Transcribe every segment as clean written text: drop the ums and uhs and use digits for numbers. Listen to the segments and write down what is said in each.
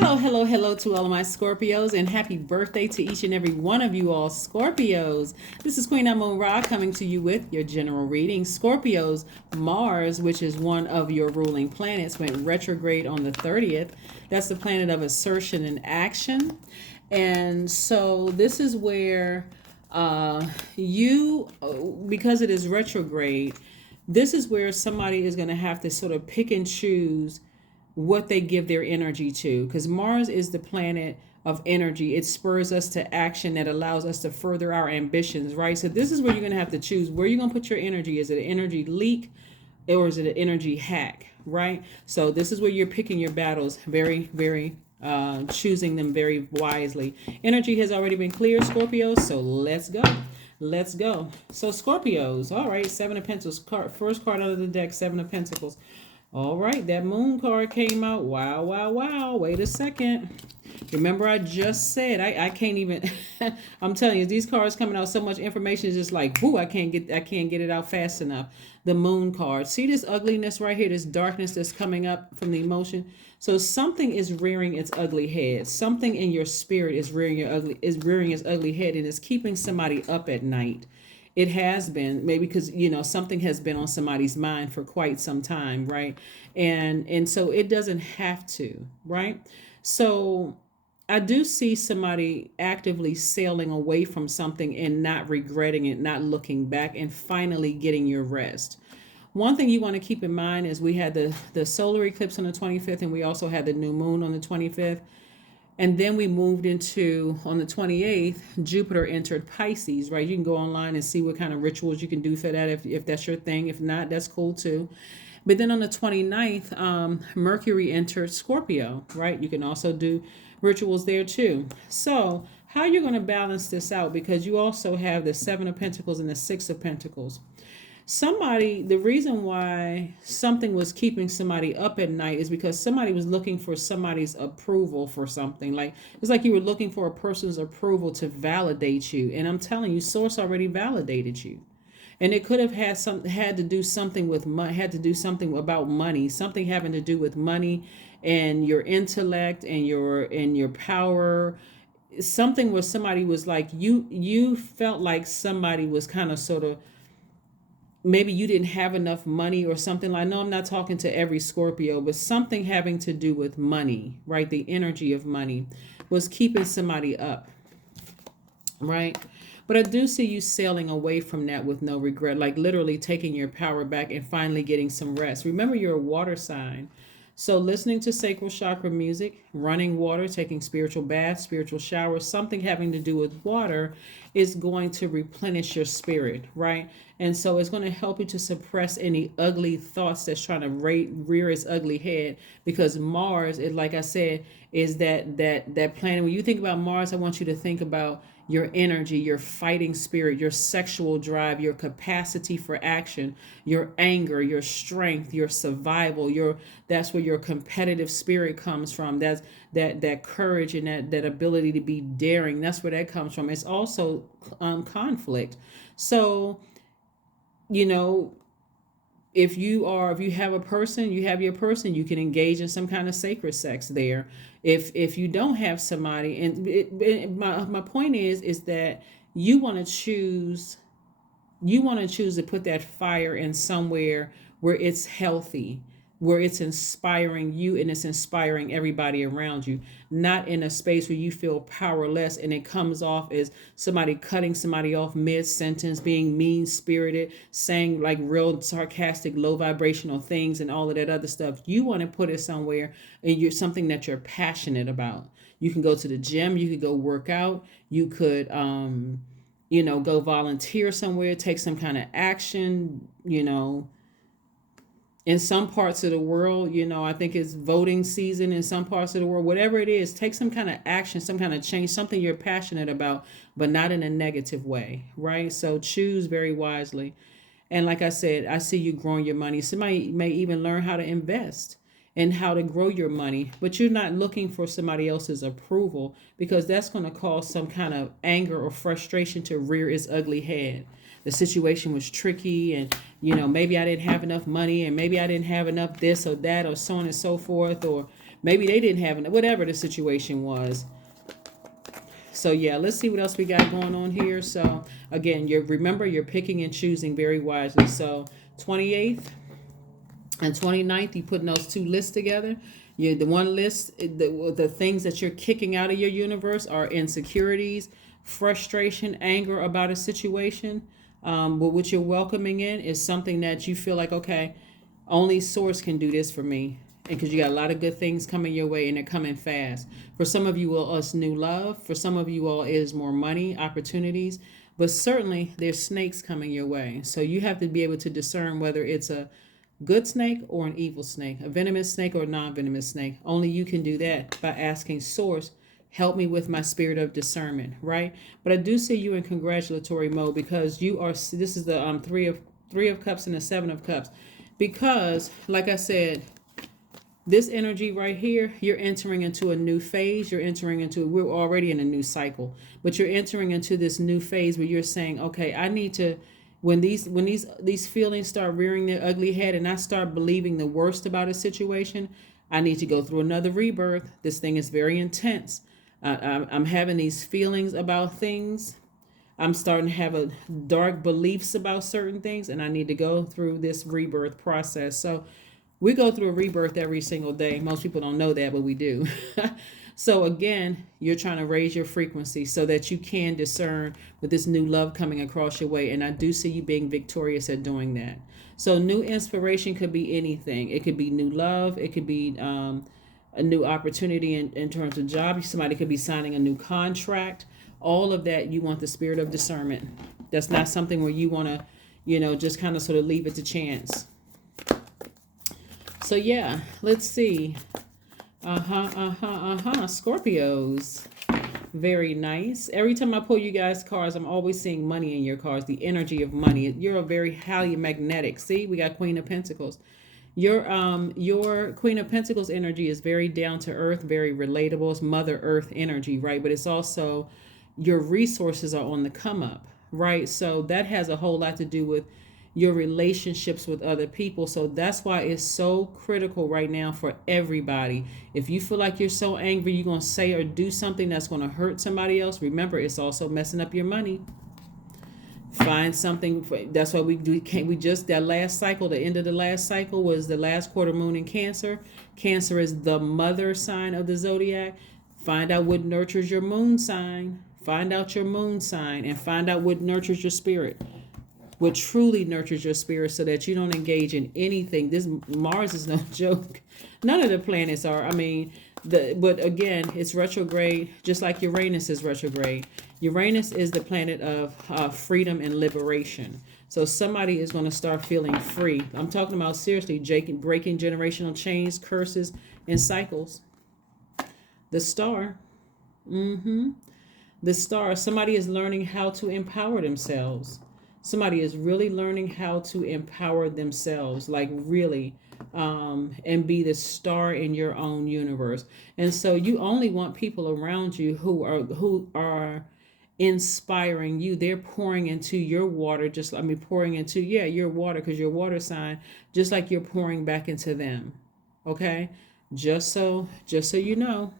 Hello, hello, hello to all of my Scorpios, and happy birthday to each and every one of you all Scorpios. This is Queen Amun Ra coming to you with your general reading. Scorpios, Mars, which is one of your ruling planets, went retrograde on the 30th. That's the planet of assertion and action. And so this is where you, because it is retrograde, this is where somebody is going to have to sort of pick and choose what they give their energy to, because Mars is the planet of energy. It spurs us to action that allows us to further our ambitions, right? So this is where you're going to have to choose where you're going to put your energy. Is it an energy leak or is it an energy hack, right? So this is where you're picking your battles very, very choosing them very wisely. Energy has already been cleared, Scorpios, so let's go. Let's go. So Scorpios, all right, Seven of Pentacles, first card out of the deck, Seven of Pentacles. All right, that moon card came out. Wow, wow, wow. Wait a second. Remember, I just said I can't even. I'm telling you, these cards coming out, so much information is just like, whoo, I can't get it out fast enough. The moon card. See this ugliness right here, this darkness that's coming up from the emotion. So something is rearing its ugly head. Something in your spirit is rearing its ugly head, and is keeping somebody up at night. It has been, maybe because something has been on somebody's mind for quite some time, right? And so it doesn't have to, right? So I do see somebody actively sailing away from something and not regretting it, not looking back, and finally getting your rest. One thing you want to keep in mind is we had the solar eclipse on the 25th, and we also had the new moon on the 25th. And then we moved into, on the 28th, Jupiter entered Pisces, right? You can go online and see what kind of rituals you can do for that if that's your thing. If not, that's cool too. But then on the 29th, Mercury entered Scorpio, right? You can also do rituals there too. So how you're going to balance this out, because you also have the Seven of Pentacles and the Six of Pentacles. The reason why something was keeping somebody up at night is because somebody was looking for somebody's approval for something. Like, it's like you were looking for a person's approval to validate you. And I'm telling you, Source already validated you. And it could have had to do something with money, had to do something about money, something having to do with money and your intellect and your power. Something where somebody was like, you felt like somebody was kind of sort of, maybe you didn't have enough money or something. I know I'm not talking to every Scorpio, but something having to do with money, right? The energy of money was keeping somebody up, right? But I do see you sailing away from that with no regret, like literally taking your power back and finally getting some rest. Remember, you're a water sign. So listening to sacral chakra music, running water, taking spiritual baths, spiritual showers, something having to do with water is going to replenish your spirit, right? And so it's going to help you to suppress any ugly thoughts that's trying to rear its ugly head, because Mars, like I said, is that planet. When you think about Mars, I want you to think about your energy, your fighting spirit, your sexual drive, your capacity for action, your anger, your strength, your survival, that's where your competitive spirit comes from. That's that courage and that ability to be daring. That's where that comes from. It's also conflict. So, you know, if you have a person, you have your person, you can engage in some kind of sacred sex there. If you don't have somebody, and my point is that you want to choose to put that fire in somewhere where it's healthy, where it's inspiring you and it's inspiring everybody around you, not in a space where you feel powerless and it comes off as somebody cutting somebody off mid-sentence, being mean-spirited, saying like real sarcastic, low vibrational things and all of that other stuff. You want to put it somewhere and you're something that you're passionate about. You can go to the gym, you could go work out, you could go volunteer somewhere, take some kind of action, in some parts of the world, I think it's voting season in some parts of the world. Whatever it is, take some kind of action, some kind of change, something you're passionate about, but not in a negative way, right? So choose very wisely. And like I said, I see you growing your money. Somebody may even learn how to invest and how to grow your money, but you're not looking for somebody else's approval, because that's going to cause some kind of anger or frustration to rear its ugly head. The situation was tricky, and maybe I didn't have enough money, and maybe I didn't have enough this or that or so on and so forth, or maybe they didn't have it, whatever the situation was. So yeah, let's see what else we got going on here. So again, remember you're picking and choosing very wisely. So 28th and 29th, you putting those two lists together. The one list, the things that you're kicking out of your universe are insecurities, frustration, anger about a situation. But what you're welcoming in is something that you feel like, okay, only source can do this for me. And because you got a lot of good things coming your way and they're coming fast. For some of you all, it's new love. For some of you all, it is more money, opportunities. But certainly there's snakes coming your way. So you have to be able to discern whether it's a good snake or an evil snake, a venomous snake or a non-venomous snake. Only you can do that by asking source, help me with my spirit of discernment, right? But I do see you in congratulatory mode because you are, this is the three of cups and the 7 of cups. Because like I said, this energy right here, you're entering into a new phase. We're already in a new cycle, but you're entering into this new phase where you're saying, okay, I need to, when these feelings start rearing their ugly head and I start believing the worst about a situation, I need to go through another rebirth. This thing is very intense. I'm having these feelings about things. I'm starting to have a dark beliefs about certain things, and I need to go through this rebirth process. So we go through a rebirth every single day. Most people don't know that, but we do. So again, you're trying to raise your frequency so that you can discern with this new love coming across your way. And I do see you being victorious at doing that. So new inspiration could be anything. It could be new love. It could be a new opportunity in terms of job. Somebody could be signing a new contract. All of that, you want the spirit of discernment. That's not something where you want to, just kind of sort of leave it to chance. So yeah, let's see. Scorpios. Very nice. Every time I pull you guys cards, I'm always seeing money in your cards, the energy of money. You're a very highly magnetic. See, we got Queen of Pentacles. Your Queen of Pentacles energy is very down to earth, very relatable. It's Mother Earth energy, right? But it's also your resources are on the come up, right? So that has a whole lot to do with your relationships with other people. So that's why it's so critical right now for everybody. If you feel like you're so angry, you're going to say or do something that's going to hurt somebody else, remember, it's also messing up your money. Find something. That's why we just, that last cycle, the end of the last cycle was the last quarter moon in Cancer. Cancer is the mother sign of the zodiac. Find out what nurtures your moon sign. Find out your moon sign and find out what nurtures your spirit. What truly nurtures your spirit so that you don't engage in anything. This Mars is no joke. None of the planets are. But again, it's retrograde, just like Uranus is retrograde. Uranus is the planet of freedom and liberation. So somebody is going to start feeling free. I'm talking about seriously breaking generational chains, curses, and cycles. The star. The star. Somebody is learning how to empower themselves. Somebody is really learning how to empower themselves, like really, and be the star in your own universe. And so you only want people around you who are inspiring you. They're pouring into your water, pouring into your water, because your water sign, just like you're pouring back into them. Okay, just so you know.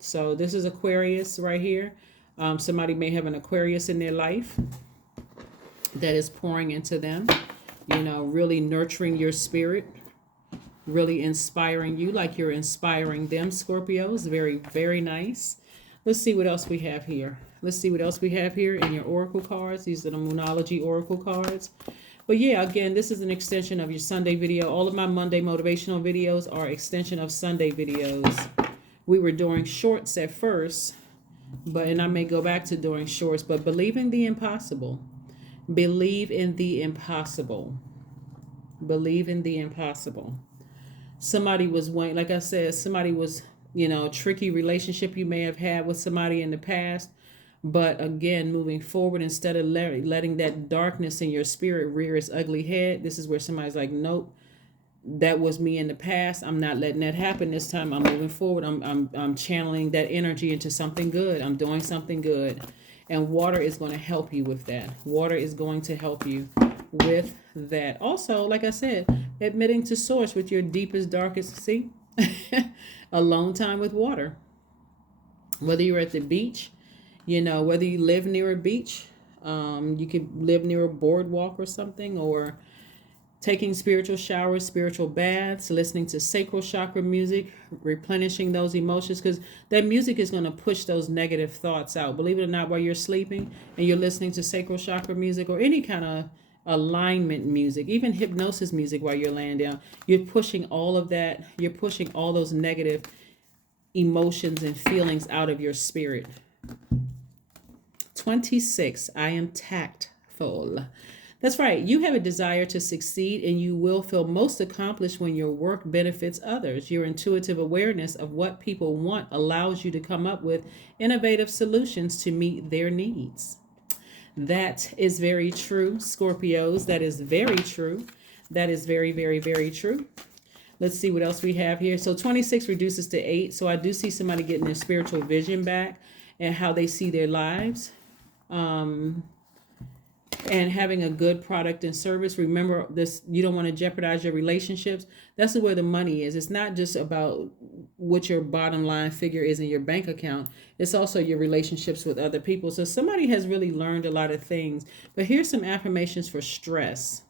So this is Aquarius right here. Somebody may have an Aquarius in their life that is pouring into them, really nurturing your spirit, really inspiring you like you're inspiring them, Scorpios. Very, very nice. Let's see what else we have here. In your oracle cards. These are the Moonology oracle cards. But yeah, again, this is an extension of your Sunday video. All of my Monday motivational videos are extension of Sunday videos. We were doing shorts at first, and I may go back to doing shorts, but believe in the impossible. Believe in the impossible. Believe in the impossible. Somebody was, like I said, a tricky relationship you may have had with somebody in the past. But again, moving forward, instead of letting that darkness in your spirit rear its ugly head, this is where somebody's like, nope, that was me in the past. I'm not letting that happen this time. I'm moving forward. I'm channeling that energy into something good. I'm doing something good. And water is going to help you with that. Water is going to help you with that. Also, like I said, Admitting to source with your deepest, darkest, see? Alone time with water. Whether you're at the beach, whether you live near a beach, you could live near a boardwalk or something, or taking spiritual showers, spiritual baths, listening to sacral chakra music, replenishing those emotions, because that music is going to push those negative thoughts out. Believe it or not, while you're sleeping and you're listening to sacral chakra music or any kind of alignment music, even hypnosis music while you're laying down, you're pushing all of that, you're pushing all those negative emotions and feelings out of your spirit. 26, I am tactful. That's right. You have a desire to succeed, and you will feel most accomplished when your work benefits others. Your intuitive awareness of what people want allows you to come up with innovative solutions to meet their needs. That is very true, Scorpios. That is very true. That is very, very, very true. Let's see what else we have here. So 26 reduces to 8. So I do see somebody getting their spiritual vision back and how they see their lives. And having a good product and service. Remember this, you don't want to jeopardize your relationships. That's where the money is. It's not just about what your bottom line figure is in your bank account. It's also your relationships with other people. So somebody has really learned a lot of things. But here's some affirmations for stress.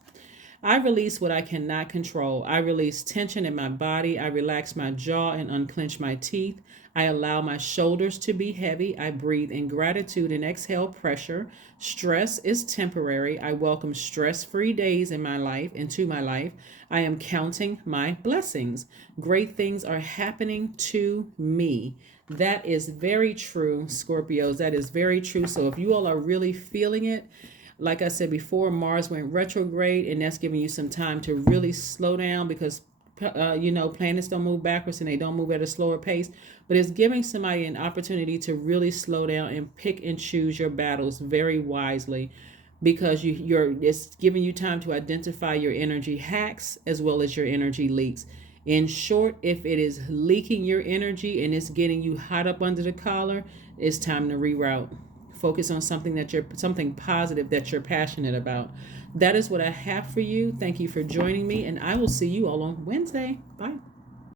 I release what I cannot control. I release tension in my body. I relax my jaw and unclench my teeth. I allow my shoulders to be heavy. I breathe in gratitude and exhale pressure. Stress is temporary. I welcome stress-free days in my life, into my life. I am counting my blessings. Great things are happening to me. That is very true, Scorpios. That is very true. So if you all are really feeling it, like I said before, Mars went retrograde, and that's giving you some time to really slow down, because planets don't move backwards and they don't move at a slower pace, but it's giving somebody an opportunity to really slow down and pick and choose your battles very wisely, because it's giving you time to identify your energy hacks as well as your energy leaks. In short, if it is leaking your energy and it's getting you hot up under the collar, it's time to reroute. Focus on something positive that you're passionate about. That is what I have for you. Thank you for joining me, and I will see you all on Wednesday. Bye.